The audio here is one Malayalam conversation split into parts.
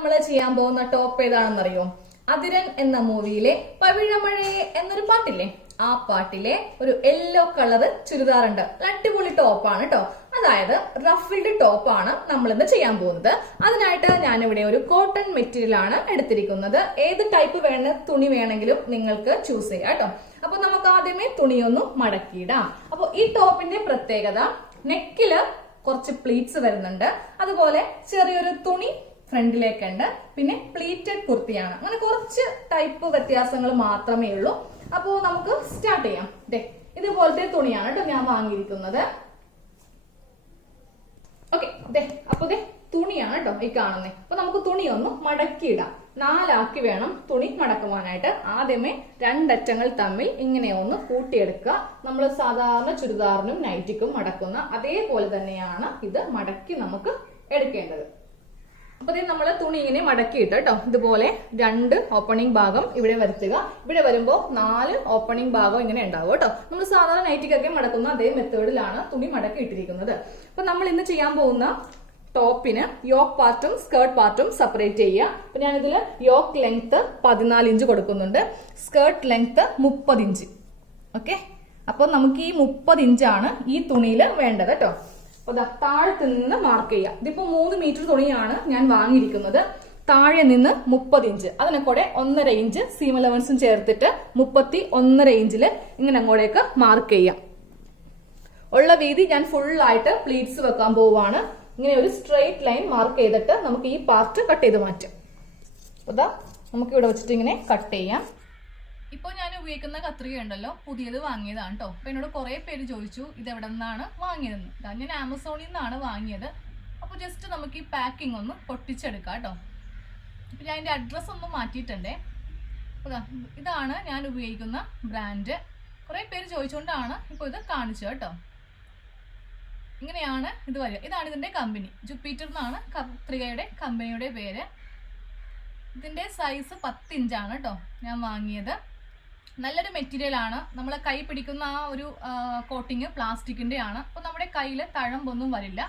നമ്മൾ ചെയ്യാൻ പോകുന്ന ടോപ്പ് ഏതാണെന്നറിയോ? അതിരൻ എന്ന മൂവിയിലെ പവിഴമഴയെ എന്നൊരു പാട്ടില്ലേ, ആ പാട്ടിലെ ഒരു യെല്ലോ കളർ ചുരിദാറുണ്ട്. അടിപൊളി ടോപ്പാണ് കേട്ടോ. അതായത് റഫിൾഡ് ടോപ്പാണ് നമ്മൾ ഇന്ന് ചെയ്യാൻ പോകുന്നത്. അതിനായിട്ട് ഞാനിവിടെ ഒരു കോട്ടൺ മെറ്റീരിയൽ ആണ് എടുത്തിരിക്കുന്നത്. ഏത് ടൈപ്പ് തുണി വേണമെങ്കിലും നിങ്ങൾക്ക് ചൂസ് ചെയ്യാം കേട്ടോ. അപ്പൊ നമുക്ക് ആദ്യമേ തുണിയൊന്ന് മടക്കിയിടാം. അപ്പൊ ഈ ടോപ്പിന്റെ പ്രത്യേകത, നെക്കില് കുറച്ച് പ്ലീറ്റ്സ് വരുന്നുണ്ട്, അതുപോലെ ചെറിയൊരു തുണി ഫ്രണ്ടിലേക്കുണ്ട്, പിന്നെ പ്ലീറ്റഡ് കുർത്തിയാണ്. അങ്ങനെ കുറച്ച് ടൈപ്പ് വ്യത്യാസങ്ങൾ മാത്രമേ ഉള്ളൂ. അപ്പോ നമുക്ക് സ്റ്റാർട്ട് ചെയ്യാം. ഇതുപോലത്തെ തുണിയാണ് കേട്ടോ ഞാൻ വാങ്ങിയിരിക്കുന്നത്. ഓക്കെ, അപ്പൊ തുണിയാണ് കേട്ടോ ഈ കാണുന്നത്. അപ്പൊ നമുക്ക് തുണി ഒന്ന് മടക്കിയിടാം. 4 ആക്കി വേണം തുണി മടക്കുവാനായിട്ട്. ആദ്യമേ രണ്ടറ്റങ്ങൾ തമ്മിൽ ഇങ്ങനെ ഒന്ന് കൂട്ടിയെടുക്കുക. നമ്മൾ സാധാരണ ചുരിദാറിനും നൈറ്റിക്കും മടക്കുന്ന അതേപോലെ തന്നെയാണ് ഇത് മടക്കി നമുക്ക് എടുക്കേണ്ടത്. അപ്പൊ നമ്മൾ തുണി ഇങ്ങനെ മടക്കിയിട്ട് കേട്ടോ, ഇതുപോലെ 2 ഓപ്പണിംഗ് ഭാഗം ഇവിടെ വരുത്തുക. ഇവിടെ വരുമ്പോൾ 4 ഓപ്പണിംഗ് ഭാഗം ഇങ്ങനെ ഉണ്ടാവും കേട്ടോ. നമ്മൾ സാധാരണ നൈറ്റിക്കൊക്കെ മടക്കുന്ന അതേ മെത്തേഡിലാണ് തുണി മടക്കി ഇട്ടിരിക്കുന്നത്. അപ്പൊ നമ്മൾ ഇന്ന് ചെയ്യാൻ പോകുന്ന ടോപ്പിന് യോക്ക് പാർട്ടും സ്കേർട്ട് പാർട്ടും സെപ്പറേറ്റ് ചെയ്യുക. അപ്പൊ ഞാനിതിൽ യോക്ക് ലെങ്ത് 14 ഇഞ്ച് കൊടുക്കുന്നുണ്ട്, സ്കേർട്ട് ലെങ്ത് 30 ഇഞ്ച്. ഓക്കെ, അപ്പൊ നമുക്ക് ഈ 30 ഇഞ്ചാണ് ഈ തുണിയിൽ വേണ്ടത് കേട്ടോ. അപ്പൊ താഴത്ത് നിന്ന് മാർക്ക് ചെയ്യുക. ഇതിപ്പോ 3 മീറ്റർ തുണിയാണ് ഞാൻ വാങ്ങിയിരിക്കുന്നത്. താഴെ നിന്ന് 30 ഇഞ്ച്, അതിനെ കൂടെ 1.5 ഇഞ്ച് സീം അലവൻസും ചേർത്തിട്ട് 31.5 ഇഞ്ചിൽ ഇങ്ങനെ അങ്ങോട്ടേക്ക് മാർക്ക് ചെയ്യാം. ഉള്ള വീതി ഞാൻ ഫുൾ ആയിട്ട് പ്ലീറ്റ്സ് വെക്കാൻ പോവാണ്. ഇങ്ങനെ ഒരു സ്ട്രെയിറ്റ് ലൈൻ മാർക്ക് ചെയ്തിട്ട് നമുക്ക് ഈ പാർട്ട് കട്ട് ചെയ്ത് മാറ്റാം. അതാ നമുക്ക് ഇവിടെ വെച്ചിട്ട് ഇങ്ങനെ കട്ട് ചെയ്യാം. ഇപ്പോൾ ഞാൻ ഉപയോഗിക്കുന്ന കത്രിക ഉണ്ടല്ലോ, പുതിയത് വാങ്ങിയതാണ് കേട്ടോ. അപ്പൊ എന്നോട് കുറെ പേര് ചോദിച്ചു ഇത് എവിടെ നിന്നാണ് വാങ്ങിയതെന്ന്. ഞാൻ ആമസോണിൽ നിന്നാണ് വാങ്ങിയത്. അപ്പോൾ ജസ്റ്റ് നമുക്ക് ഈ പാക്കിംഗ് ഒന്ന് പൊട്ടിച്ചെടുക്കാം കേട്ടോ. അപ്പൊ ഞാൻ ഇതിന്റെ അഡ്രസ്സ് ഒന്ന് മാറ്റിയിട്ടുണ്ടേ. ഇതാണ് ഞാൻ ഉപയോഗിക്കുന്ന ബ്രാൻഡ്. കുറെ പേര് ചോദിച്ചുകൊണ്ടാണ് ഇപ്പോൾ ഇത് കാണിച്ചത് കേട്ടോ. ഇങ്ങനെയാണ് ഇത് വരിക. ഇതാണ് ഇതിന്റെ കമ്പനി, ജുപ്പിറ്റർ എന്നാണ് കത്രികയുടെ കമ്പനിയുടെ പേര്. ഇതിന്റെ സൈസ് 10 ഇഞ്ചാണ് കേട്ടോ ഞാൻ വാങ്ങിയത്. നല്ലൊരു മെറ്റീരിയൽ ആണ്. നമ്മളെ കൈ പിടിക്കുന്ന ആ ഒരു കോട്ടിങ് പ്ലാസ്റ്റിക്കിന്റെ ആണ്. അപ്പൊ നമ്മുടെ കയ്യിൽ തഴമ്പൊന്നും വരില്ല.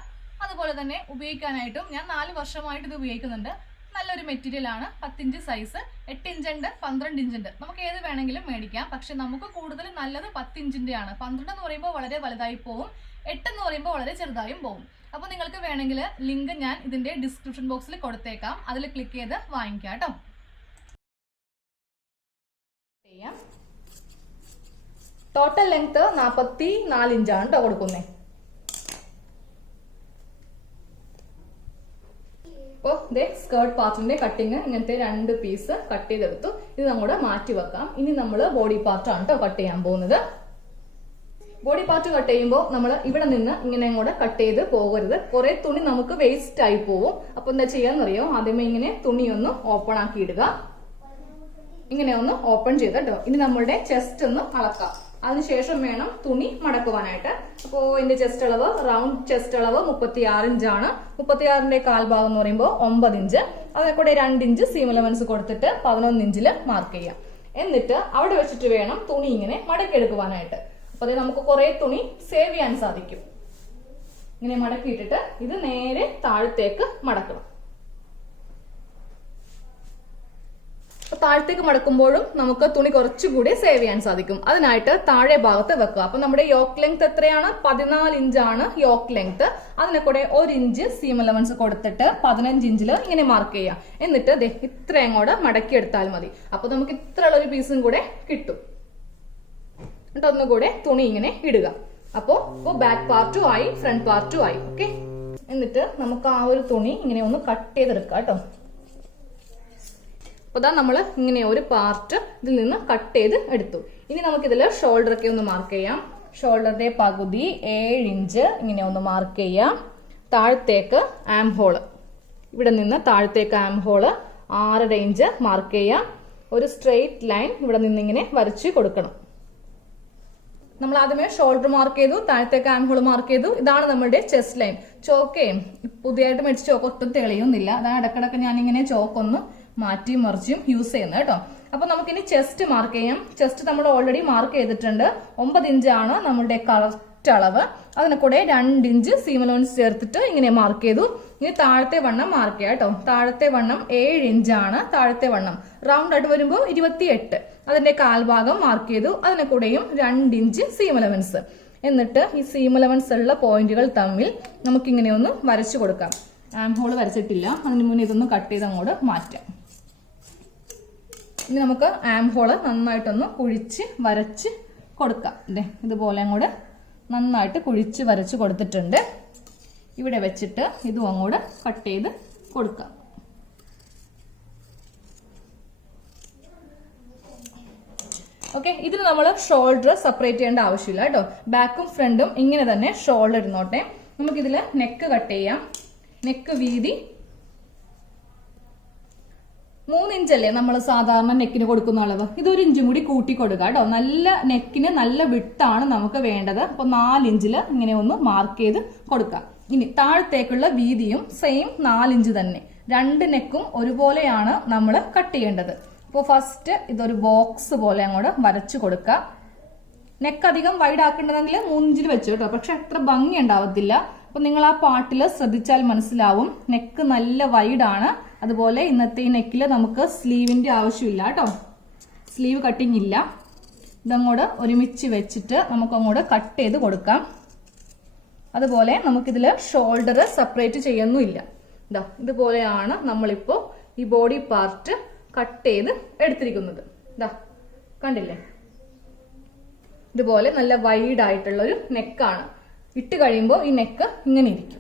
അതുപോലെ തന്നെ ഉപയോഗിക്കാനായിട്ടും ഞാൻ 4 വർഷമായിട്ട് ഇത് ഉപയോഗിക്കുന്നുണ്ട്. നല്ലൊരു മെറ്റീരിയൽ ആണ്. 10 ഇഞ്ച് സൈസ്, 8 ഇഞ്ചുണ്ട്, 12 ഇഞ്ചുണ്ട്. നമുക്ക് ഏത് വേണമെങ്കിലും മേടിക്കാം. പക്ഷെ നമുക്ക് കൂടുതൽ നല്ലത് 10 ഇഞ്ചിന്റെ ആണ്. 12 എന്ന് പറയുമ്പോൾ വളരെ വലുതായി പോകും, 8 എന്ന് പറയുമ്പോൾ വളരെ ചെറുതായും പോകും. അപ്പൊ നിങ്ങൾക്ക് വേണമെങ്കിൽ ലിങ്ക് ഞാൻ ഇതിന്റെ ഡിസ്ക്രിപ്ഷൻ ബോക്സിൽ കൊടുത്തേക്കാം. അതിൽ ക്ലിക്ക് ചെയ്ത് വാങ്ങിക്കാം കേട്ടോ. ടോട്ടൽ ലെങ്ത് 44 ഇഞ്ചാണ് കേട്ടോ കൊടുക്കുന്നത്. അപ്പോൾ സ്കേർട്ട് പാർട്ടിന്റെ കട്ടിങ് ഇങ്ങനത്തെ 2 പീസ് കട്ട് ചെയ്തെടുത്തു. ഇത് നമ്മുടെ മാറ്റി വെക്കാം. ഇനി നമ്മൾ ബോഡി പാർട്ടാണ് കേട്ടോ കട്ട് ചെയ്യാൻ പോകുന്നത്. ബോഡി പാർട്ട് കട്ട് ചെയ്യുമ്പോൾ നമ്മൾ ഇവിടെ നിന്ന് ഇങ്ങനെ അങ്ങോട്ട് കട്ട് ചെയ്ത് പോകരുത്. കുറെ തുണി നമുക്ക് വേസ്റ്റ് ആയി പോവും. അപ്പൊ എന്താ ചെയ്യാന്നറിയോ, ആദ്യമേ ഇങ്ങനെ തുണി ഒന്ന് ഓപ്പൺ ആക്കി ഇടുക. ഇങ്ങനെ ഒന്ന് ഓപ്പൺ ചെയ്ത് കേട്ടോ. ഇനി നമ്മളുടെ ചെസ്റ്റ് ഒന്ന് അളക്കാം. അതിനുശേഷം വേണം തുണി മടക്കുവാനായിട്ട്. അപ്പോ ഇതിന്റെ ചെസ്റ്റ് അളവ്, റൗണ്ട് ചെസ്റ്റ് അളവ് 36 ഇഞ്ചാണ്. 36ന്റെ കാൽഭാഗം എന്ന് പറയുമ്പോൾ 9 ഇഞ്ച്. അതിനെ കൂടെ 2 ഇഞ്ച് സീം അലവൻസ് കൊടുത്തിട്ട് 11 ഇഞ്ചിൽ മാർക്ക് ചെയ്യാം. എന്നിട്ട് അവിടെ വെച്ചിട്ട് വേണം തുണി ഇങ്ങനെ മടക്കിയെടുക്കുവാനായിട്ട്. അപ്പൊ അത് നമുക്ക് കുറെ തുണി സേവ് ചെയ്യാൻ സാധിക്കും. ഇങ്ങനെ മടക്കിയിട്ടിട്ട് ഇത് നേരെ താഴത്തേക്ക് മടക്കണം. താഴത്തേക്ക് മടക്കുമ്പോഴും നമുക്ക് തുണി കുറച്ചുകൂടി സേവ് ചെയ്യാൻ സാധിക്കും. അതിനായിട്ട് താഴെ ഭാഗത്ത് വെക്കുക. അപ്പൊ നമ്മുടെ യോക്ക് ലെങ്ത് എത്രയാണ്? 14 ഇഞ്ചാണ് യോക്ക് ലെങ്ത്. അതിനെ കൂടെ 1 ഇഞ്ച് സീം അലവൻസ് കൊടുത്തിട്ട് 15 ഇഞ്ചിൽ ഇങ്ങനെ മാർക്ക് ചെയ്യാം. എന്നിട്ട് ഇത്രയും കൂടെ മടക്കിയെടുത്താൽ മതി. അപ്പൊ നമുക്ക് ഇത്രയുള്ള ഒരു പീസും കൂടെ കിട്ടും. എന്നിട്ട് ഒന്നുകൂടെ തുണി ഇങ്ങനെ ഇടുക. അപ്പോ ബാക്ക് പാർട്ടും ആയി, ഫ്രണ്ട് പാർട്ടും ആയി. ഓക്കെ, എന്നിട്ട് നമുക്ക് ആ ഒരു തുണി ഇങ്ങനെ ഒന്ന് കട്ട് ചെയ്തെടുക്കാം കേട്ടോ. അപ്പൊ നമ്മൾ ഇങ്ങനെ ഒരു പാർട്ട് ഇതിൽ നിന്ന് കട്ട് ചെയ്ത് എടുത്തു. ഇനി നമുക്കിതിൽ ഷോൾഡർ ഒക്കെ ഒന്ന് മാർക്ക് ചെയ്യാം. ഷോൾഡറിന്റെ പകുതി 7 ഇഞ്ച് ഇങ്ങനെ ഒന്ന് മാർക്ക് ചെയ്യാം. താഴത്തേക്ക് ആം ഹോള്, ഇവിടെ നിന്ന് താഴത്തേക്ക് ആം ഹോള് 6.5 ഇഞ്ച് മാർക്ക് ചെയ്യാം. ഒരു സ്ട്രെയിറ്റ് ലൈൻ ഇവിടെ നിന്ന് ഇങ്ങനെ വരച്ച് കൊടുക്കണം. നമ്മൾ ആദ്യമേ ഷോൾഡർ മാർക്ക് ചെയ്തു, താഴത്തേക്ക് ആം ഹോൾ മാർക്ക് ചെയ്തു. ഇതാണ് നമ്മുടെ ചെസ്റ്റ് ലൈൻ. ചോക്കേ പുതിയതായിട്ട് മേടിച്ച ചോക്ക് ഒട്ടും തെളിയൊന്നുമില്ല. അതാണ് ഇടക്കിടക്ക് ഞാനിങ്ങനെ ചോക്കൊന്ന് മാറ്റിയും മറിച്ചും യൂസ് ചെയ്യുന്നത് കേട്ടോ. അപ്പൊ നമുക്കിനി ചെസ്റ്റ് മാർക്ക് ചെയ്യാം. ചെസ്റ്റ് നമ്മൾ ഓൾറെഡി മാർക്ക് ചെയ്തിട്ടുണ്ട്. 9 ഇഞ്ചാണ് നമ്മളുടെ കറക്റ്റ് അളവ്. അതിനെ കൂടെ 2 ഇഞ്ച് സീം അലവൻസ് ചേർത്തിട്ട് ഇങ്ങനെ മാർക്ക് ചെയ്തു. ഇനി താഴത്തെ വണ്ണം മാർക്ക് ചെയ്യാം കേട്ടോ. താഴത്തെ വണ്ണം 7 ഇഞ്ചാണ് താഴത്തെ വണ്ണം. റൗണ്ട് ആയിട്ട് വരുമ്പോൾ 28. അതിന്റെ കാൽഭാഗം മാർക്ക് ചെയ്തു. അതിനെ കൂടെയും 2 ഇഞ്ച് സീം അലവൻസ്. എന്നിട്ട് ഈ സീം അലവൻസ് ഉള്ള പോയിന്റുകൾ തമ്മിൽ നമുക്കിങ്ങനെ ഒന്ന് വരച്ചു കൊടുക്കാം. ആം ഹോൾ വരച്ചിട്ടില്ല, അതിന് മുന്നേ ഇതൊന്ന് കട്ട് ചെയ്ത് അങ്ങോട്ട് മാറ്റാം. ഇനി നമുക്ക് ആം ഹോള് നന്നായിട്ടൊന്ന് കുഴിച്ച് വരച്ച് കൊടുക്കാം. ഇതുപോലെ അങ്ങോട്ട് നന്നായിട്ട് കുഴിച്ച് വരച്ച് കൊടുത്തിട്ടുണ്ട്. ഇവിടെ വെച്ചിട്ട് ഇതും അങ്ങോട്ട് കട്ട് ചെയ്ത് കൊടുക്കാം. ഓക്കെ, ഇതിന് നമ്മൾ ഷോൾഡർ സെപ്പറേറ്റ് ചെയ്യേണ്ട ആവശ്യമില്ല കേട്ടോ. ബാക്കും ഫ്രണ്ടും ഇങ്ങനെ തന്നെ ഷോൾഡർ ഇരുന്നോട്ടെ. നമുക്കിതില് നെക്ക് കട്ട് ചെയ്യാം. നെക്ക് വീതി 3 ഇഞ്ചല്ലേ നമ്മൾ സാധാരണ നെക്കിന് കൊടുക്കുന്ന അളവ്. ഇത് 1 ഇഞ്ചും കൂടി കൂട്ടി കൊടുക്കുക കേട്ടോ. നല്ല നെക്കിന് നല്ല വിട്ടാണ് നമുക്ക് വേണ്ടത്. അപ്പൊ 4 ഇഞ്ചിൽ ഇങ്ങനെ ഒന്ന് മാർക്ക് ചെയ്ത് കൊടുക്കാം. ഇനി താഴത്തേക്കുള്ള വീതിയും സെയിം 4 ഇഞ്ച് തന്നെ. 2 നെക്കും ഒരുപോലെയാണ് നമ്മൾ കട്ട് ചെയ്യേണ്ടത്. അപ്പോൾ ഫസ്റ്റ് ഇതൊരു ബോക്സ് പോലെ അങ്ങോട്ട് വരച്ചു കൊടുക്കുക. നെക്ക് അധികം വൈഡ് ആക്കേണ്ടതെങ്കിൽ 3 ഇഞ്ചിൽ വെച്ചു കേട്ടോ. പക്ഷെ അത്ര ഭംഗി ഉണ്ടാവത്തില്ല. അപ്പൊ നിങ്ങൾ ആ പാട്ടിൽ ശ്രദ്ധിച്ചാൽ മനസ്സിലാവും നെക്ക് നല്ല വൈഡാണ്. അതുപോലെ ഇന്നത്തെ ഈ നെക്കിൽ നമുക്ക് സ്ലീവിന്റെ ആവശ്യമില്ല കേട്ടോ. സ്ലീവ് കട്ടിങ് ഇല്ല. ഇതങ്ങോട്ട് ഒരുമിച്ച് വെച്ചിട്ട് നമുക്ക് അങ്ങോട്ട് കട്ട് ചെയ്ത് കൊടുക്കാം. അതുപോലെ നമുക്കിതിൽ ഷോൾഡർ സെപ്പറേറ്റ് ചെയ്യുന്നില്ല. ഇതുപോലെയാണ് നമ്മളിപ്പോ ഈ ബോഡി പാർട്ട് കട്ട് ചെയ്ത് എടുത്തിരിക്കുന്നത്. കണ്ടില്ലേ, ഇതുപോലെ നല്ല വൈഡ് ആയിട്ടുള്ള ഒരു നെക്കാണ്. ഇട്ട് കഴിയുമ്പോൾ ഈ നെക്ക് ഇങ്ങനെ ഇരിക്കും.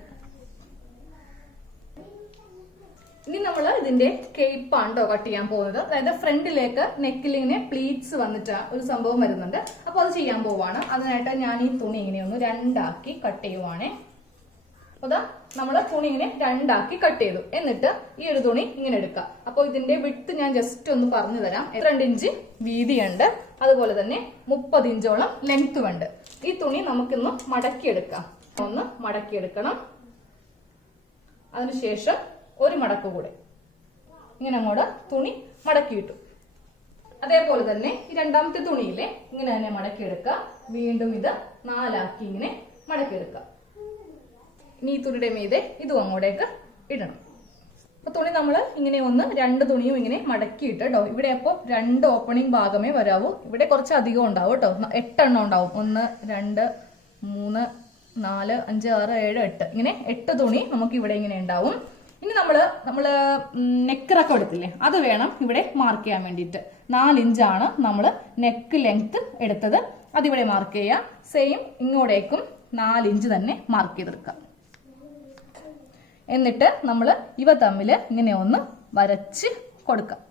ഇനി നമ്മൾ ഇതിന്റെ കേപ്പാണ് കേട്ടോ കട്ട് ചെയ്യാൻ പോകുന്നത്. അതായത് ഫ്രണ്ടിലേക്ക് നെക്കിൽ ഇങ്ങനെ പ്ലീറ്റ്സ് വന്നിട്ട് ഒരു സംഭവം വരുന്നുണ്ട്. അപ്പൊ അത് ചെയ്യാൻ പോവാണ്. അതിനായിട്ട് ഞാൻ ഈ തുണി ഇങ്ങനെ ഒന്ന് 2 ആക്കി കട്ട് ചെയ്യുവാണേ. അപ്പൊ നമ്മൾ തുണി ഇങ്ങനെ 2 ആക്കി കട്ട് ചെയ്തു. എന്നിട്ട് ഈ ഒരു തുണി ഇങ്ങനെ എടുക്കുക. അപ്പോൾ ഇതിന്റെ വിഡ്ത്ത് ഞാൻ ജസ്റ്റ് ഒന്ന് പറഞ്ഞു തരാം. 2 ഇഞ്ച് വീതിയുണ്ട്. അതുപോലെ തന്നെ 30 ഇഞ്ചോളം ലെങ്ത്തും ഉണ്ട്. ഈ തുണി നമുക്കിന്ന് മടക്കിയെടുക്കാം. ഒന്ന് മടക്കിയെടുക്കണം. അതിനുശേഷം ഒരു മടക്ക് കൂടെ ഇങ്ങനെ അങ്ങോട്ട് തുണി മടക്കിയിട്ടു. അതേപോലെ തന്നെ ഈ രണ്ടാമത്തെ തുണിയിലെ ഇങ്ങനെ തന്നെ മടക്കിയെടുക്കുക. വീണ്ടും ഇത് 4 ആക്കി ഇങ്ങനെ മടക്കിയെടുക്കുക. ഇനി ഈ തുണിയുടെ മീതെ ഇതും അങ്ങോട്ടേക്ക് ഇടണം. അപ്പൊ തുണി നമ്മൾ ഇങ്ങനെ ഒന്ന് 2 തുണിയും ഇങ്ങനെ മടക്കിയിട്ട് കേട്ടോ. ഇവിടെ അപ്പോൾ 2 ഓപ്പണിംഗ് ഭാഗമേ വരാവൂ. ഇവിടെ കുറച്ച് അധികം ഉണ്ടാവും കേട്ടോ. 8 എണ്ണം ഉണ്ടാവും. 1 2 3 4 5 6 7 8 ഇങ്ങനെ 8 തുണി നമുക്ക് ഇവിടെ ഇങ്ങനെ ഉണ്ടാവും. ഇനി നമ്മള് നെക്കറൊക്കെ എടുത്തില്ലേ, അത് വേണം ഇവിടെ മാർക്ക് ചെയ്യാൻ വേണ്ടിയിട്ട്. 4 ഇഞ്ചാണ് നമ്മൾ നെക്ക് ലെങ്ത് എടുത്തത്. അതിവിടെ മാർക്ക് ചെയ്യാം. സെയിം ഇങ്ങോട്ടേക്കും 4 ഇഞ്ച് തന്നെ മാർക്ക് ചെയ്തെടുക്കാം. എന്നിട്ട് നമ്മൾ ഇവ തമ്മിൽ ഇങ്ങനെ ഒന്ന് വരച്ച് കൊടുക്കാം.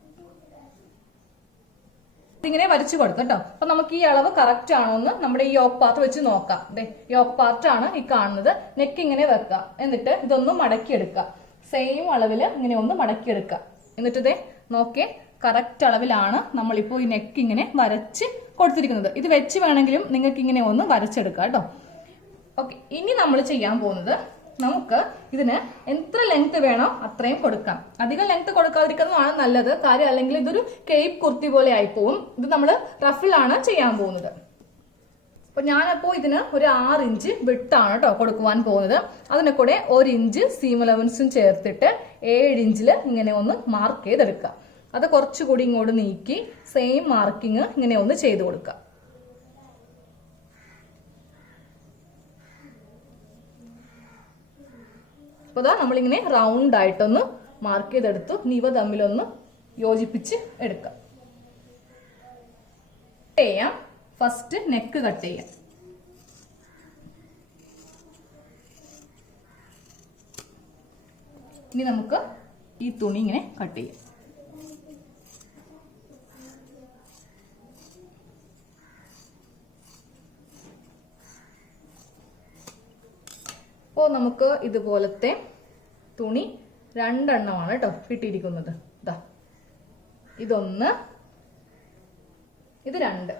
ഇതിങ്ങനെ വരച്ചു കൊടുക്കാം കേട്ടോ. അപ്പൊ നമുക്ക് ഈ അളവ് കറക്റ്റ് ആണോ എന്ന് നമ്മുടെ ഈ യോക്ക് പാർട്ട് വെച്ച് നോക്കാം. യോക്ക് പാർട്ടാണ് ഈ കാണുന്നത്. നെക്ക് ഇങ്ങനെ വെക്കുക. എന്നിട്ട് ഇതൊന്ന് മടക്കിയെടുക്കുക. സെയിം അളവിൽ ഇങ്ങനെ ഒന്ന് മടക്കിയെടുക്കുക. എന്നിട്ട് ഇതേ നോക്കേ, കറക്റ്റ് അളവിലാണ് നമ്മളിപ്പോൾ ഈ നെക്ക് ഇങ്ങനെ വരച്ച് കൊടുത്തിരിക്കുന്നത്. ഇത് വെച്ച് വേണമെങ്കിലും നിങ്ങൾക്ക് ഇങ്ങനെ ഒന്ന് വരച്ചെടുക്കാം കേട്ടോ. ഓക്കെ, ഇനി നമ്മൾ ചെയ്യാൻ പോകുന്നത്, നമുക്ക് ഇതിന് എത്ര ലെങ്ത് വേണോ അത്രയും കൊടുക്കാം. അധികം ലെങ്ത് കൊടുക്കാതിരിക്കുന്നതാണ് നല്ലത്. കാര്യം അല്ലെങ്കിൽ ഇതൊരു കേപ്പ് കുർത്തി പോലെ ആയിപ്പോവും. ഇത് നമ്മൾ റഫിലാണ് ചെയ്യാൻ പോകുന്നത്. അപ്പൊ ഞാനപ്പോ ഇതിന് ഒരു 6 ഇഞ്ച് വിട്ടാണ് കേട്ടോ കൊടുക്കുവാൻ പോകുന്നത്. അതിനെ കൂടെ 1 ഇഞ്ച് സീം അലവൻസും ചേർത്തിട്ട് 7 ഇഞ്ചിൽ ഇങ്ങനെ ഒന്ന് മാർക്ക് ചെയ്തെടുക്കുക. അത് കുറച്ചുകൂടി ഇങ്ങോട്ട് നീക്കി സെയിം മാർക്കിങ് ഇങ്ങനെ ഒന്ന് ചെയ്ത് കൊടുക്കുക. അപ്പൊ നമ്മളിങ്ങനെ റൗണ്ട് ആയിട്ടൊന്ന് മാർക്ക് ചെയ്തെടുത്തു. ഇവ തമ്മിലൊന്ന് യോജിപ്പിച്ച് എടുക്കാം. ഫസ്റ്റ് നെക്ക് കട്ട് ചെയ്യാം. ഇനി നമുക്ക് ഈ തുണി ഇങ്ങനെ കട്ട് ചെയ്യാം. അപ്പോൾ നമുക്ക് ഇതുപോലത്തെ തുണി 2 എണ്ണമാണ് കേട്ടോ കിട്ടിയിരിക്കുന്നത്. ഇതൊന്ന്, ഇത് 2.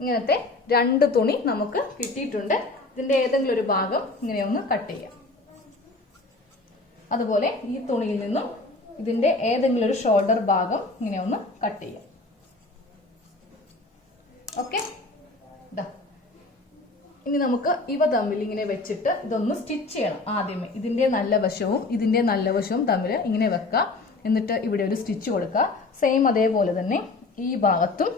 ഇങ്ങനത്തെ 2 തുണി നമുക്ക് കിട്ടിയിട്ടുണ്ട്. ഇതിന്റെ ഏതെങ്കിലും ഒരു ഭാഗം ഇങ്ങനെ ഒന്ന് കട്ട് ചെയ്യാം. അതുപോലെ ഈ തുണിയിൽ നിന്നും ഇതിന്റെ ഏതെങ്കിലും ഒരു ഷോൾഡർ ഭാഗം ഇങ്ങനെ ഒന്ന് കട്ട് ചെയ്യാം. ഓക്കെ, ഇനി നമുക്ക് ഇവ തമ്മിൽ ഇങ്ങനെ വെച്ചിട്ട് ഇതൊന്ന് സ്റ്റിച്ച് ചെയ്യണം. ആദ്യമേ ഇതിന്റെ നല്ല വശവും തമ്മിൽ ഇങ്ങനെ വെക്കുക. എന്നിട്ട് ഇവിടെ ഒരു സ്റ്റിച്ച് കൊടുക്കുക. സെയിം അതേപോലെ തന്നെ ഈ ഭാഗത്തും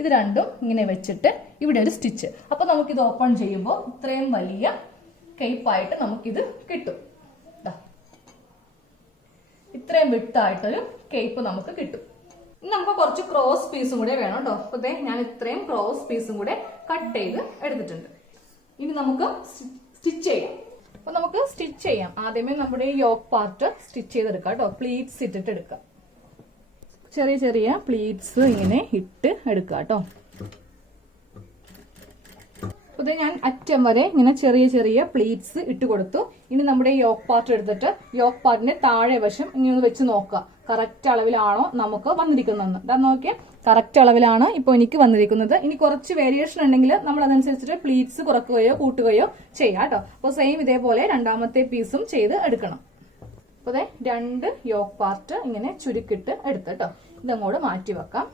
ഇത് രണ്ടും ഇങ്ങനെ വെച്ചിട്ട് ഇവിടെ ഒരു സ്റ്റിച്ച്. അപ്പൊ നമുക്കിത് ഓപ്പൺ ചെയ്യുമ്പോൾ ഇത്രയും വലിയ കെയ്പ്പായിട്ട് നമുക്കിത് കിട്ടും. ഇത്രയും വിട്ടായിട്ടൊരു കെയ്പ്പ് നമുക്ക് കിട്ടും. ഇനി നമുക്ക് കുറച്ച് ക്രോസ് പീസും കൂടെ വേണം കേട്ടോ. അപ്പൊ ഞാൻ ഇത്രയും ക്രോസ് പീസും കൂടെ കട്ട് ചെയ്ത് എടുത്തിട്ടുണ്ട്. ഇനി നമുക്ക് സ്റ്റിച്ച് ചെയ്യാം. അപ്പൊ നമുക്ക് സ്റ്റിച്ച് ചെയ്യാം. ആദ്യമേ നമ്മുടെ യോക്ക് പാർട്ട് സ്റ്റിച്ച് ചെയ്തെടുക്കാം കേട്ടോ. പ്ലീറ്റ്സ് ഇട്ടിട്ട് എടുക്കാം. ചെറിയ ചെറിയ പ്ലീറ്റ്സ് ഇങ്ങനെ ഇട്ട് എടുക്കുക കേട്ടോ. അപ്പൊ ഞാൻ അറ്റം വരെ ഇങ്ങനെ ചെറിയ ചെറിയ പ്ലീറ്റ്സ് ഇട്ട് കൊടുത്തു. ഇനി നമ്മുടെ യോക്ക് പാർട്ട് എടുത്തിട്ട് യോക്ക് പാർട്ടിന്റെ താഴെ വശം ഇങ്ങനെ ഒന്ന് വെച്ച് നോക്കുക. കറക്റ്റ് അളവിലാണോ നമുക്ക് വന്നിരിക്കുന്നതെന്ന്. ഇതാ നോക്കിയാൽ കറക്റ്റ് അളവിലാണ് ഇപ്പൊ എനിക്ക് വന്നിരിക്കുന്നത്. ഇനി കുറച്ച് വേരിയേഷൻ ഉണ്ടെങ്കിൽ നമ്മൾ അതനുസരിച്ചിട്ട് പ്ലീറ്റ്സ് കുറക്കുകയോ കൂട്ടുകയോ ചെയ്യാം കേട്ടോ. അപ്പൊ സെയിം ഇതേപോലെ രണ്ടാമത്തെ പീസും ചെയ്ത് എടുക്കണം. അപ്പൊ രണ്ട് യോക്ക് പാർട്ട് ഇങ്ങനെ ചുരുക്കിട്ട് എടുത്തിട്ടോ ഇതങ്ങോട്ട് മാറ്റി വെക്കാം.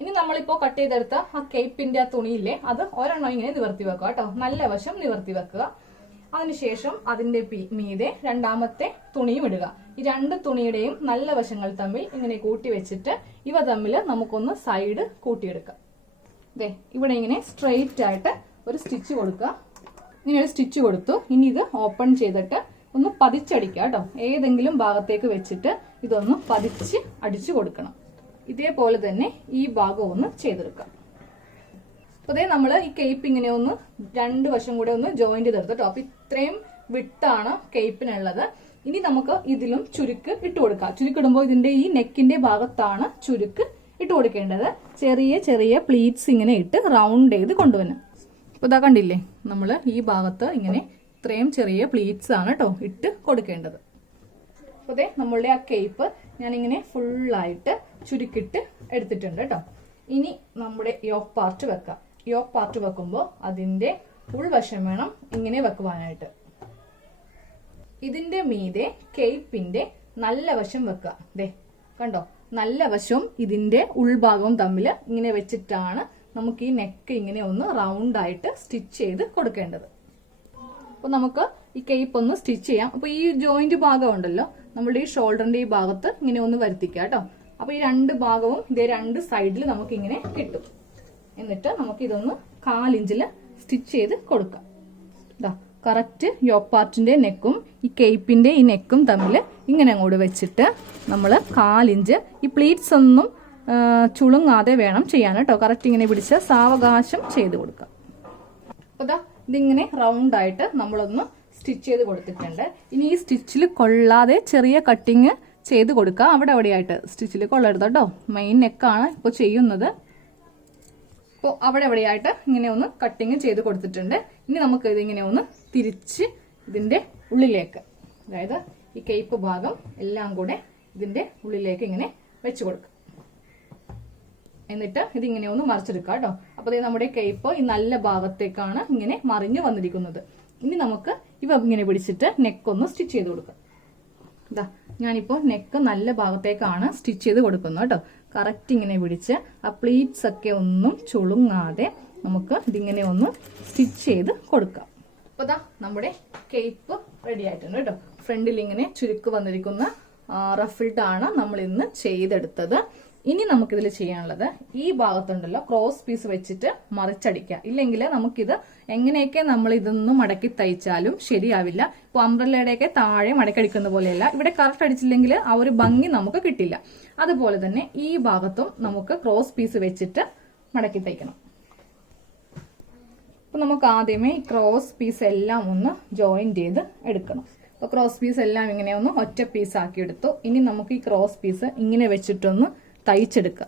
ഇനി നമ്മളിപ്പോ കട്ട് ചെയ്തെടുത്ത ആ കേപ്പിന്റെ ആ തുണിയില്ലേ, അത് ഒരെണ്ണം ഇങ്ങനെ നിവർത്തി വെക്കുക കേട്ടോ. നല്ല വശം നിവർത്തി വെക്കുക. അതിനുശേഷം അതിന്റെ മീതെ രണ്ടാമത്തെ തുണിയും ഇടുക. ഈ രണ്ട് തുണിയുടെയും നല്ല വശങ്ങൾ തമ്മിൽ ഇങ്ങനെ കൂട്ടി വെച്ചിട്ട് ഇവ തമ്മിൽ നമുക്കൊന്ന് സൈഡ് കൂട്ടിയെടുക്കാം. ഇവിടെ ഇങ്ങനെ സ്ട്രെയിറ്റ് ആയിട്ട് ഒരു സ്റ്റിച്ച് കൊടുക്കുക. ഇങ്ങനെ ഒരു സ്റ്റിച്ച് കൊടുത്തു. ഇനി ഇത് ഓപ്പൺ ചെയ്തിട്ട് ഒന്ന് പതിച്ചടിക്കുക കേട്ടോ. ഏതെങ്കിലും ഭാഗത്തേക്ക് വെച്ചിട്ട് ഇതൊന്ന് പതിച്ച് അടിച്ചു കൊടുക്കണം. ഇതേപോലെ തന്നെ ഈ ഭാഗം ഒന്ന് ചെയ്തെടുക്കാം. അപ്പൊ നമ്മൾ ഈ കേപ്പ് ഇങ്ങനെ ഒന്ന് രണ്ട് വശം കൂടെ ഒന്ന് ജോയിന്റ് ചെയ്തെടുത്തു കേട്ടോ. അപ്പൊ ഇത്രയും വിട്ടാണ് കേപ്പിനുള്ളത്. ഇനി നമുക്ക് ഇതിലും ചുരുക്ക് ഇട്ട് കൊടുക്കാം. ചുരുക്കിടുമ്പോൾ ഇതിന്റെ ഈ നെക്കിന്റെ ഭാഗത്താണ് ചുരുക്ക് ഇട്ട് കൊടുക്കേണ്ടത്. ചെറിയ ചെറിയ പ്ലീറ്റ്സ് ഇങ്ങനെ ഇട്ട് റൗണ്ട് ചെയ്ത് കൊണ്ടുവരണം. അപ്പൊ ഇതാ കണ്ടില്ലേ, നമ്മൾ ഈ ഭാഗത്ത് ഇങ്ങനെ ഇത്രയും ചെറിയ പ്ലീറ്റ്സ് ആണ് കേട്ടോ ഇട്ട് കൊടുക്കേണ്ടത്. അപ്പൊ നമ്മളുടെ ആ കേപ്പ് ഞാനിങ്ങനെ ഫുള്ളായിട്ട് ചുരുക്കിട്ട് എടുത്തിട്ടുണ്ട് കേട്ടോ. ഇനി നമ്മുടെ യോക്ക് പാർട്ട് വെക്കാം. യോക്ക് പാർട്ട് വെക്കുമ്പോൾ അതിന്റെ ഉൾവശം വേണം ഇങ്ങനെ വെക്കുവാനായിട്ട്. ഇതിന്റെ മീതെ കേപ്പിന്റെ നല്ല വശം വെക്കുക. കണ്ടോ, നല്ല വശവും ഇതിന്റെ ഉൾഭാഗവും തമ്മിൽ ഇങ്ങനെ വെച്ചിട്ടാണ് നമുക്ക് ഈ നെക്ക് ഇങ്ങനെ ഒന്ന് റൗണ്ട് ആയിട്ട് സ്റ്റിച്ച് ചെയ്ത് കൊടുക്കേണ്ടത്. അപ്പൊ നമുക്ക് ഈ കേപ്പ് ഒന്ന് സ്റ്റിച്ച് ചെയ്യാം. അപ്പൊ ഈ ജോയിന്റ് ഭാഗം ഉണ്ടല്ലോ, നമ്മുടെ ഈ ഷോൾഡറിന്റെ ഈ ഭാഗത്ത് ഇങ്ങനെ ഒന്ന് വരുത്തിക്കുക കേട്ടോ. അപ്പൊ ഈ രണ്ട് ഭാഗവും ഇതേ രണ്ട് സൈഡിൽ നമുക്ക് ഇങ്ങനെ കിട്ടും. എന്നിട്ട് നമുക്ക് ഇതൊന്ന് 1/4 ഇഞ്ചില് സ്റ്റിച്ച് ചെയ്ത് കൊടുക്കാം. ഇതാ കറക്റ്റ് യോക്ക് പാർട്ടിന്റെ നെക്കും ഈ കേപ്പിന്റെ ഈ നെക്കും തമ്മിൽ ഇങ്ങനെ അങ്ങോട്ട് വെച്ചിട്ട് നമ്മൾ 1/4 ഇഞ്ച് ഈ പ്ലീറ്റ്സ് ഒന്നും ചുളുങ്ങാതെ വേണം ചെയ്യാൻ കേട്ടോ. കറക്റ്റ് ഇങ്ങനെ പിടിച്ച് സാവകാശം ചെയ്ത് കൊടുക്കാം. അപ്പൊ ഇതാ ഇതിങ്ങനെ റൗണ്ട് ആയിട്ട് നമ്മളൊന്ന് സ്റ്റിച്ച് ചെയ്ത് കൊടുത്തിട്ടുണ്ട്. ഇനി ഈ സ്റ്റിച്ചിൽ കൊള്ളാതെ ചെറിയ കട്ടിങ് ചെയ്ത് കൊടുക്കുക. അവിടെ അവിടെയായിട്ട് സ്റ്റിച്ചിൽ കൊള്ളരുത് കേട്ടോ. മെയിൻ നെക്കാണ് ഇപ്പോൾ ചെയ്യുന്നത്. അപ്പോൾ അവിടെ അവിടെയായിട്ട് ഇങ്ങനെ ഒന്ന് കട്ടിങ് ചെയ്ത് കൊടുത്തിട്ടുണ്ട്. ഇനി നമുക്ക് ഇതിങ്ങനെ ഒന്ന് തിരിച്ച് ഇതിന്റെ ഉള്ളിലേക്ക്, അതായത് ഈ കേപ്പ് ഭാഗം എല്ലാം കൂടെ ഇതിന്റെ ഉള്ളിലേക്ക് ഇങ്ങനെ വെച്ച് കൊടുക്കുക. എന്നിട്ട് ഇതിങ്ങനെ ഒന്ന് മറിച്ചെടുക്കുക കേട്ടോ. അപ്പൊ നമ്മുടെ കേപ്പ് ഈ നല്ല ഭാഗത്തേക്കാണ് ഇങ്ങനെ മറിഞ്ഞു വന്നിരിക്കുന്നത്. ഇനി നമുക്ക് ഇവ ഇങ്ങനെ പിടിച്ചിട്ട് നെക്കൊന്ന് സ്റ്റിച്ച് ചെയ്ത് കൊടുക്കാം. ഇതാ ഞാനിപ്പോ നെക്ക് നല്ല ഭാഗത്തേക്കാണ് സ്റ്റിച്ച് ചെയ്ത് കൊടുക്കുന്നത് കേട്ടോ. കറക്റ്റ് ഇങ്ങനെ പിടിച്ച് ആ പ്ലീറ്റ്സ് ഒക്കെ ഒന്നും ചുളുങ്ങാതെ നമുക്ക് ഇതിങ്ങനെ ഒന്ന് സ്റ്റിച്ച് ചെയ്ത് കൊടുക്കാം. അപ്പൊ ഇതാ നമ്മുടെ കേപ്പ് റെഡി ആയിട്ടുണ്ട് കേട്ടോ. ഫ്രണ്ടിൽ ഇങ്ങനെ ചുരുക്ക് വന്നിരിക്കുന്ന റഫിൾഡ് ആണ് നമ്മൾ ഇന്ന് ചെയ്തെടുത്തത്. ഇനി നമുക്കിതിൽ ചെയ്യാനുള്ളത് ഈ ഭാഗത്തുണ്ടല്ലോ ക്രോസ് പീസ് വെച്ചിട്ട് മറിച്ചടിക്കുക. ഇല്ലെങ്കിൽ നമുക്കിത് എങ്ങനെയൊക്കെ നമ്മൾ ഇതൊന്നും മടക്കി തയ്ച്ചാലും ശരിയാവില്ല. ഇപ്പൊ അംബ്രല്ലയുടെയൊക്കെ താഴെ മടക്കടിക്കുന്ന പോലെയല്ല. ഇവിടെ കറക്റ്റ് അടിച്ചില്ലെങ്കിൽ ആ ഒരു ഭംഗി നമുക്ക് കിട്ടില്ല. അതുപോലെ തന്നെ ഈ ഭാഗത്തും നമുക്ക് ക്രോസ് പീസ് വെച്ചിട്ട് മടക്കി തയ്ക്കണം. അപ്പൊ നമുക്ക് ആദ്യമേ ഈ ക്രോസ് പീസ് എല്ലാം ഒന്ന് ജോയിൻ ചെയ്ത് എടുക്കണം. അപ്പൊ ക്രോസ് പീസ് എല്ലാം ഇങ്ങനെ ഒന്ന് ഒറ്റ പീസ് ആക്കി എടുത്തു. ഇനി നമുക്ക് ഈ ക്രോസ് പീസ് ഇങ്ങനെ വെച്ചിട്ടൊന്ന് തയ്ച്ചെടുക്കുക.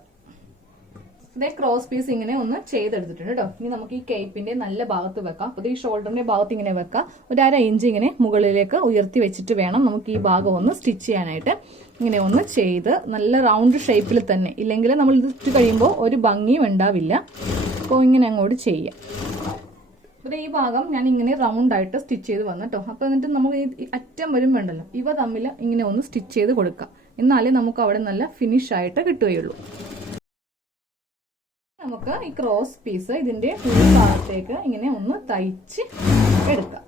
ഇതേ ക്രോസ് പീസ് ഇങ്ങനെ ഒന്ന് ചെയ്തെടുത്തിട്ടുണ്ട് കേട്ടോ. ഇനി നമുക്ക് ഈ കേപ്പിന്റെ നല്ല ഭാഗത്ത് വെക്കാം. അപ്പൊ ഈ ഷോൾഡറിന്റെ ഭാഗത്ത് ഇങ്ങനെ വെക്കാം. ഒരു 1/2 ഇഞ്ച് ഇങ്ങനെ മുകളിലേക്ക് ഉയർത്തി വെച്ചിട്ട് വേണം നമുക്ക് ഈ ഭാഗം ഒന്ന് സ്റ്റിച്ച് ചെയ്യാനായിട്ട്. ഇങ്ങനെ ഒന്ന് ചെയ്ത് നല്ല റൗണ്ട് ഷേപ്പിൽ തന്നെ, ഇല്ലെങ്കിൽ നമ്മൾ ഇത് ഇട്ട് കഴിയുമ്പോൾ ഒരു ഭംഗിയും ഉണ്ടാവില്ല. അപ്പോൾ ഇങ്ങനെ അങ്ങോട്ട് ചെയ്യാം. അപ്പോൾ ഈ ഭാഗം ഞാൻ ഇങ്ങനെ റൗണ്ട് ആയിട്ട് സ്റ്റിച്ച് ചെയ്ത് വന്നു കേട്ടോ. അപ്പോൾ എന്നിട്ട് നമുക്ക് ഈ അറ്റം വരും വേണ്ടല്ലോ, ഇവ തമ്മിൽ ഇങ്ങനെ ഒന്ന് സ്റ്റിച്ച് ചെയ്ത് കൊടുക്കാം. എന്നാലേ നമുക്ക് അവിടെ നല്ല ഫിനിഷ് ആയിട്ട് കിട്ടുകയുള്ളൂ. നമുക്ക് ഈ ക്രോസ് പീസ് ഇതിന്റെ ഭാഗത്തേക്ക് ഇങ്ങനെ ഒന്ന് തയ്ച്ച് എടുക്കാം.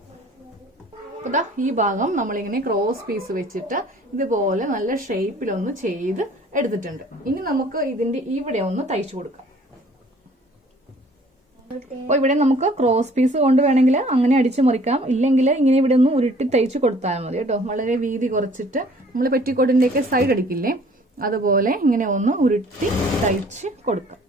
അതാ ഈ ഭാഗം നമ്മളിങ്ങനെ ക്രോസ് പീസ് വെച്ചിട്ട് ഇതുപോലെ നല്ല ഷേപ്പിലൊന്ന് ചെയ്ത് എടുത്തിട്ടുണ്ട്. ഇനി നമുക്ക് ഇതിന്റെ ഇവിടെ ഒന്ന് തയ്ച്ചു കൊടുക്കാം. അപ്പോൾ ഇവിടെ നമുക്ക് ക്രോസ് പീസ് കൊണ്ട് വേണമെങ്കിൽ അങ്ങനെ അടിച്ചു മുറിക്കാം, ഇല്ലെങ്കിൽ ഇങ്ങനെ ഇവിടെ ഒന്ന് ഉരുട്ടി തയ്ച്ചു കൊടുത്താൽ മതി കേട്ടോ. വളരെ വീതി കുറച്ചിട്ട് നമ്മൾ പെറ്റിക്കോട്ടിന്റെയൊക്കെ സൈഡ് അടിക്കില്ലേ, അതുപോലെ ഇങ്ങനെ ഒന്ന് ഉരുട്ടി തയ്ച്ച് കൊടുക്കാം.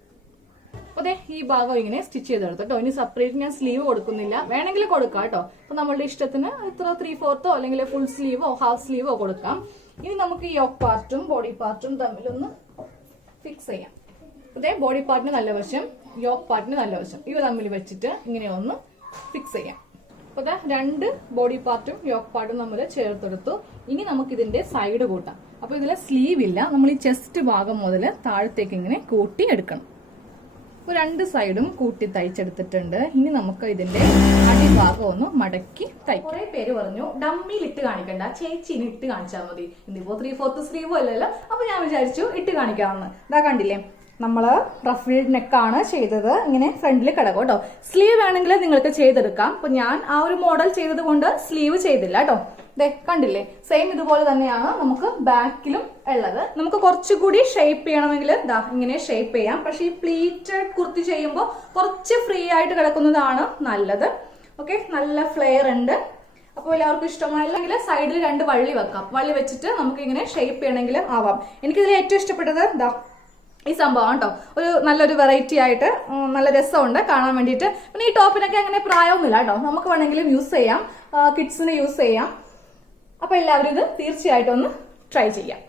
അപ്പൊ അതെ ഈ ഭാഗം ഇങ്ങനെ സ്റ്റിച്ച് ചെയ്തെടുത്തു കേട്ടോ. ഇനി സെപ്പറേറ്റ് ഞാൻ സ്ലീവ് കൊടുക്കുന്നില്ല, വേണമെങ്കിൽ കൊടുക്കാം കേട്ടോ. അപ്പൊ നമ്മളുടെ ഇഷ്ടത്തിന് ഇത്ര 3/4 അല്ലെങ്കിൽ ഫുൾ സ്ലീവോ ഹാഫ് സ്ലീവോ കൊടുക്കാം. ഇനി നമുക്ക് ഈ യോക്ക് പാർട്ടും ബോഡി പാർട്ടും തമ്മിലൊന്ന് ഫിക്സ് ചെയ്യാം. അതെ ബോഡി പാർട്ടിന് നല്ല വശം, യോക്ക് പാർട്ടിന് നല്ല വശം, ഇവ തമ്മിൽ വെച്ചിട്ട് ഇങ്ങനെ ഒന്ന് ഫിക്സ് ചെയ്യാം. അപ്പൊ അതെ 2 ബോഡി പാർട്ടും യോക്ക് പാർട്ടും നമ്മൾ ചേർത്തെടുത്തു. ഇനി നമുക്ക് ഇതിന്റെ സൈഡ് കൂട്ടാം. അപ്പൊ ഇതിലെ സ്ലീവ് ഇല്ല, നമ്മൾ ഈ ചെസ്റ്റ് ഭാഗം മുതൽ താഴത്തേക്ക് ഇങ്ങനെ കൂട്ടി എടുക്കണം. 2 സൈഡും കൂട്ടി തയ്ച്ചെടുത്തിട്ടുണ്ട്. ഇനി നമുക്ക് ഇതിന്റെ അടിഭാഗം ഒന്ന് മടക്കി തയ്ക്കാം. കുറെ പേര് പറഞ്ഞു ഡമ്മിയിൽ ഇട്ട് കാണിക്കണ്ട, ചേച്ചിന് ഇട്ട് കാണിച്ചാൽ മതി. ഇന്നിപ്പോ 3/4 സ്ലീവോ അല്ലല്ലോ, അപ്പൊ ഞാൻ വിചാരിച്ചു ഇട്ട് കാണിക്കാമെന്ന്. ഇതാ കണ്ടില്ലേ, നമ്മള് റഫ് നെക്കാണ് ചെയ്തത്. ഇങ്ങനെ ഫ്രണ്ടിൽ കിടക്കും കേട്ടോ. സ്ലീവ് വേണമെങ്കിൽ നിങ്ങൾക്ക് ചെയ്തെടുക്കാം. അപ്പൊ ഞാൻ ആ ഒരു മോഡൽ ചെയ്തത് കൊണ്ട് സ്ലീവ് ചെയ്തില്ല കേട്ടോ. ദേ കണ്ടില്ലേ, സെയിം ഇതുപോലെ തന്നെയാണ് നമുക്ക് ബാക്കിലും ഉള്ളത്. നമുക്ക് കുറച്ചുകൂടി ഷേപ്പ് ചെയ്യണമെങ്കിൽ ദാ ഇങ്ങനെ ഷേപ്പ് ചെയ്യാം. പക്ഷെ ഈ പ്ലീറ്റഡ് കുർത്തി ചെയ്യുമ്പോൾ കുറച്ച് ഫ്രീ ആയിട്ട് കിടക്കുന്നതാണ് നല്ലത്. ഓക്കെ, നല്ല ഫ്ലെയർ ഉണ്ട്. അപ്പോൾ എല്ലാവർക്കും ഇഷ്ടമായില്ലെങ്കിൽ സൈഡിൽ 2 വള്ളി വെക്കാം. വള്ളി വെച്ചിട്ട് നമുക്ക് ഇങ്ങനെ ഷേപ്പ് ചെയ്യണമെങ്കിൽ ആവാം. എനിക്കിതിൽ ഏറ്റവും ഇഷ്ടപ്പെട്ടത് ദാ ഈ സംഭവം കേട്ടോ. ഒരു നല്ലൊരു വെറൈറ്റി ആയിട്ട് നല്ല രസമുണ്ട് കാണാൻ വേണ്ടിയിട്ട്. പിന്നെ ഈ ടോപ്പിനൊക്കെ അങ്ങനെ പ്രായമൊന്നുമില്ല കേട്ടോ, നമുക്ക് വേണമെങ്കിലും യൂസ് ചെയ്യാം, കിഡ്സിന് യൂസ് ചെയ്യാം. അപ്പൊ എല്ലാവരും ഇത് തീർച്ചയായിട്ടും ഒന്ന് ട്രൈ ചെയ്യാം.